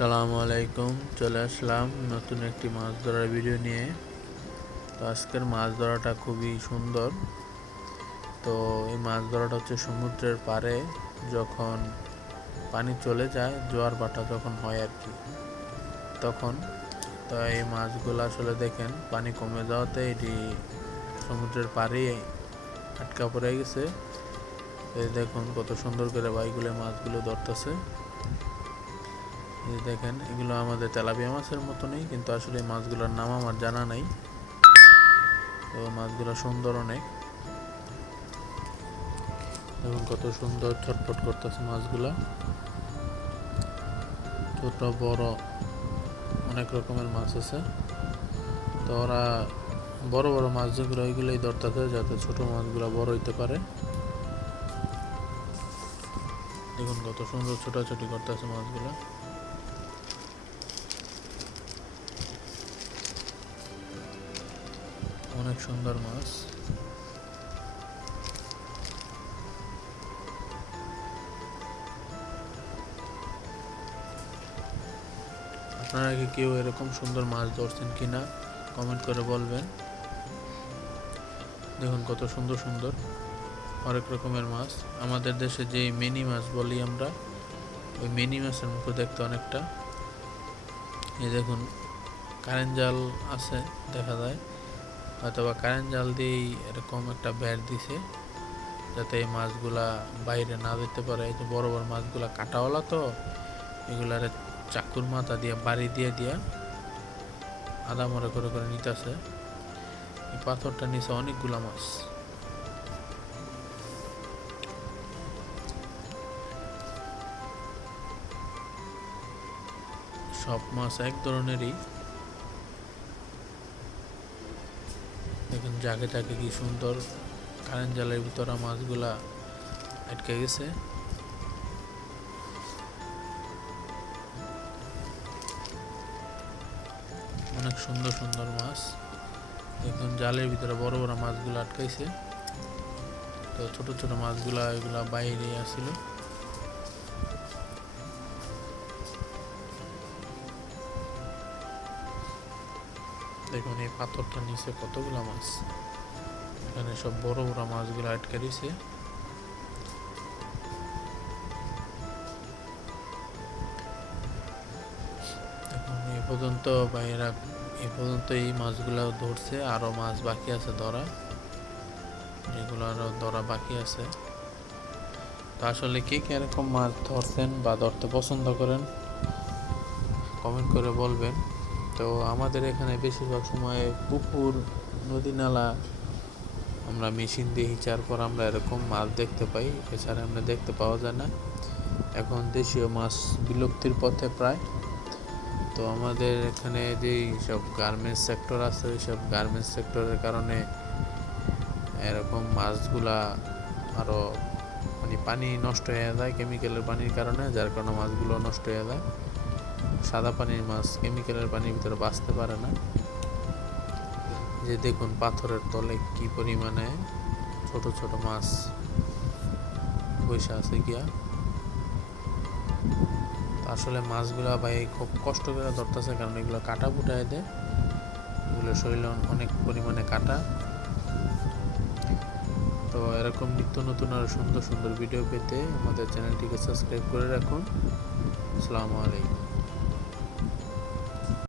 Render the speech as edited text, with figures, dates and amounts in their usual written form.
আসসালামু আলাইকুম। চলে আসলাম নতুন একটি মাছ ধরার ভিডিও নিয়ে। তো আজকের মাছ ধরাটা খুবই সুন্দর। তো এই মাছ ধরাটা হচ্ছে সমুদ্রের পাড়ে, যখন পানি চলে যায়, জোয়ার ভাটা যখন হয় আর কি, তখন। তো এই মাছগুলো আসলে দেখেন পানি কমে যাওয়াতে এটি সমুদ্রের পাড়ে আটকা পড়ে গেছে। এই দেখুন কত সুন্দর করে ভাইগুলো মাছগুলো ধরতেছে। এই দেখেন, এগুলো আমাদের তেলাপিয়া মাছের মতনই, কিন্তু আসলে এই মাছগুলোর নাম আমার জানা নাই। তো মাছগুলো সুন্দর অনেক। দেখুন কত সুন্দর ছটফট করতেছে মাছগুলা, ছোট বড় অনেক রকমের মাছ আছে। তো ওরা বড় বড় মাছ যেগুলো ওইগুলোই ধরতেছে, যাতে ছোট মাছগুলো বড় হইতে পারে। দেখুন কত সুন্দর ছোটাছুটি করতেছে মাছগুলা। অনেক সুন্দর মাছ। আপনারা কি কেউ এরকম সুন্দর মাছ ধরছেন কিনা কমেন্ট করে বলবেন। দেখুন কত সুন্দর সুন্দর অনেক রকমের মাছ। আমাদের দেশে যে মিনি মাছ বলি আমরা, ওই মিনি মাছের মতো দেখতে অনেকটা। এই দেখুন কারেন্ট জাল আছে, দেখা যায় হয়তোবা কারেন্ট জাল দিয়েই এরকম একটা ব্যাট দিছে, যাতে এই মাছগুলা বাইরে না যেতে পারে। এই যে বড় বড় মাছগুলা কাটাওয়ালা, তো এগুলার চাকুর মাথা দিয়ে বাড়ি দিয়ে দিয়া আদা মরে করে করে নিতেছে। এই পাথরটা নিচে অনেকগুলা মাছ। সব মাছ এক ধরনেরই। দেখুন জাগে জাগে কি সুন্দর কারেন্ট জালের ভিতরে মাছগুলা আটকে গেছে। অনেক সুন্দর সুন্দর মাছ। দেখুন জালের ভিতরে বড় বড় মাছগুলো আটকাইছে, তো ছোট ছোট মাছগুলা এগুলা বাইরে আসছিল। দেখুন এই পাথরটার নিচে কতগুলা মাছ, এখানে সব বড় বড় মাছগুলো আটকে দিছে। এখন এই পর্যন্ত বাইরা এই পর্যন্ত এই মাছগুলো ধরছে, আরো মাছ বাকি আছে ধরা, যেগুলো আরো ধরা বাকি আছে। তো আসলে কে কে এরকম মাছ ধরছেন বা ধরতে পছন্দ করেন কমেন্ট করে বলবেন। তো আমাদের এখানে বেশিরভাগ সময় পুকুর, নদী নালা আমরা মেশিন দিয়ে হিচার পর আমরা এরকম মাছ দেখতে পাই, এছাড়া আমরা দেখতে পাওয়া যায় না। এখন দেশীয় মাছ বিলুপ্তির পথে প্রায়। তো আমাদের এখানে যেই সব গার্মেন্টস সেক্টর আছে, ওই সব গার্মেন্টস সেক্টরের কারণে এরকম মাছগুলা আরও মানে পানি নষ্ট হয়ে যায় কেমিক্যালের পানির কারণে, যার কারণে মাছগুলো নষ্ট হয়ে যায়। সাদা পানির মাছ কেমিক্যালের পানির ভিতরে বাঁচতে পারে না। যে দেখুন পাথরের তলে কি পরিমাণে ছোট ছোট মাছ বসে আছে গিয়া। আসলে মাছগুলা ভাই খুব কষ্ট করে ধরতেছে, কারণ এগুলো কাটা ফুটায় দেয়, এগুলো শরীরে অনেক পরিমাণে কাটা। তো এরকম নিত্য নতুন আর সুন্দর সুন্দর ভিডিও পেতে আমাদের চ্যানেলটিকে সাবস্ক্রাইব করে রাখুন। আসসালামু আলাইকুম।